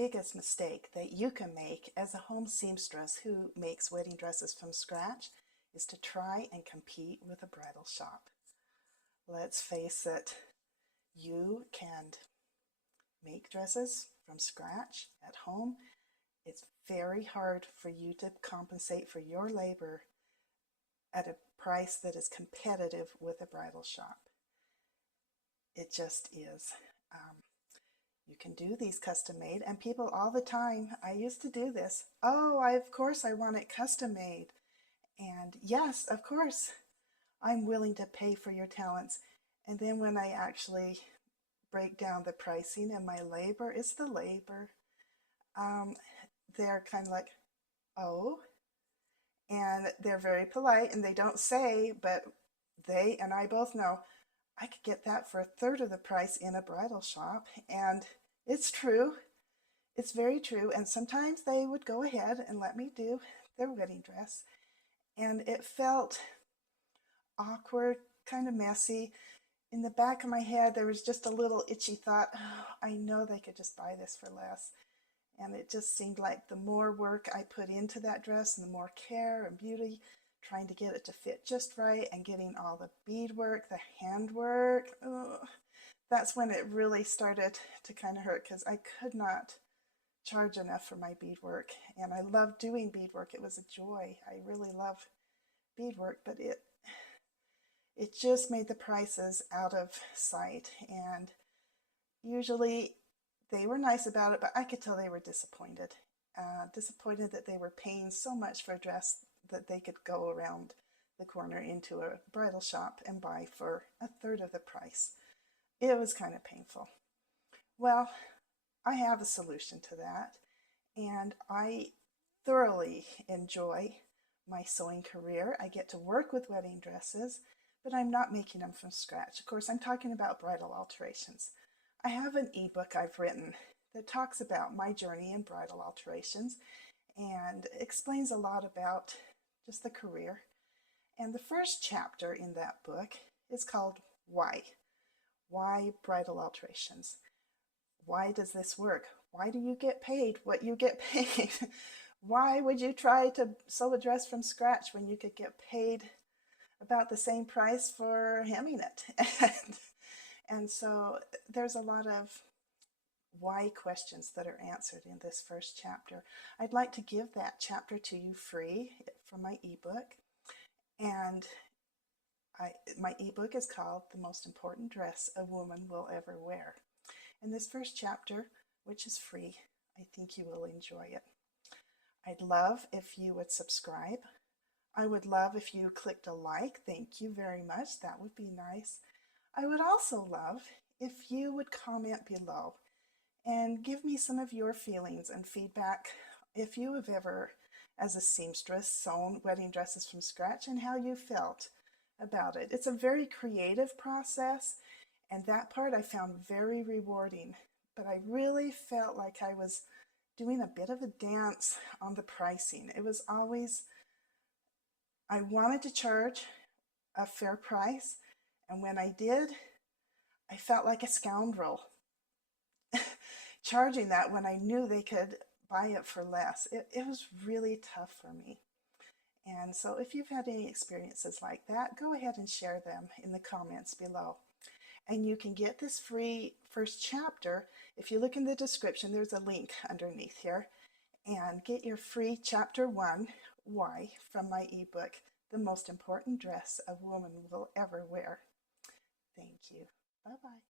biggest mistake that you can make as a home seamstress who makes wedding dresses from scratch is to try and compete with a bridal shop. Let's face it, you can make dresses from scratch at home. It's very hard for you to compensate for your labor at a price that is competitive with a bridal shop. It just is. You can do these custom made, and people all the time, I used to do this. Oh, of course I want it custom made. And yes, of course, I'm willing to pay for your talents. And then when I actually break down the pricing and my labor, it's the labor. They're kind of like, oh, and they're very polite and they don't say, but they and I both know I could get that for a third of the price in a bridal shop. And it's true. It's very true. And sometimes they would go ahead and let me do their wedding dress. And it felt awkward, kind of messy. In the back of my head, there was just a little itchy thought, oh, I know they could just buy this for less. And it just seemed like the more work I put into that dress and the more care and beauty, trying to get it to fit just right and getting all the beadwork, the handwork, that's when it really started to kind of hurt because I could not charge enough for my beadwork. And I loved doing beadwork. It was a joy. I really love beadwork, but it just made the prices out of sight. And usually they were nice about it, but I could tell they were disappointed. Disappointed that they were paying so much for a dress that they could go around the corner into a bridal shop and buy for a third of the price. It was kind of painful. Well, I have a solution to that, and I thoroughly enjoy my sewing career. I get to work with wedding dresses, but I'm not making them from scratch. Of course, I'm talking about bridal alterations. I have an ebook I've written that talks about my journey in bridal alterations and explains a lot about just the career. And the first chapter in that book is called Why? Why bridal alterations? Why does this work? Why do you get paid what you get paid? Why would you try to sew a dress from scratch when you could get paid about the same price for hemming it? And so there's a lot of why questions that are answered in this first chapter. I'd like to give that chapter to you free from my ebook. And my ebook is called The Most Important Dress a Woman Will Ever Wear. In this first chapter, which is free, I think you will enjoy it. I'd love if you would subscribe. I would love if you clicked a like. Thank you very much. That would be nice. I would also love if you would comment below and give me some of your feelings and feedback if you have ever, as a seamstress, sewn wedding dresses from scratch and how you felt about it. It's a very creative process, and that part I found very rewarding, but I really felt like I was doing a bit of a dance on the pricing. It was always, I wanted to charge a fair price, and when I did, I felt like a scoundrel charging that when I knew they could buy it for less. It was really tough for me. And so if you've had any experiences like that, go ahead and share them in the comments below. And you can get this free first chapter. If you look in the description, there's a link underneath here. And get your free chapter 1, Why, from my ebook, The Most Important Dress a Woman Will Ever Wear. Thank you. Bye-bye.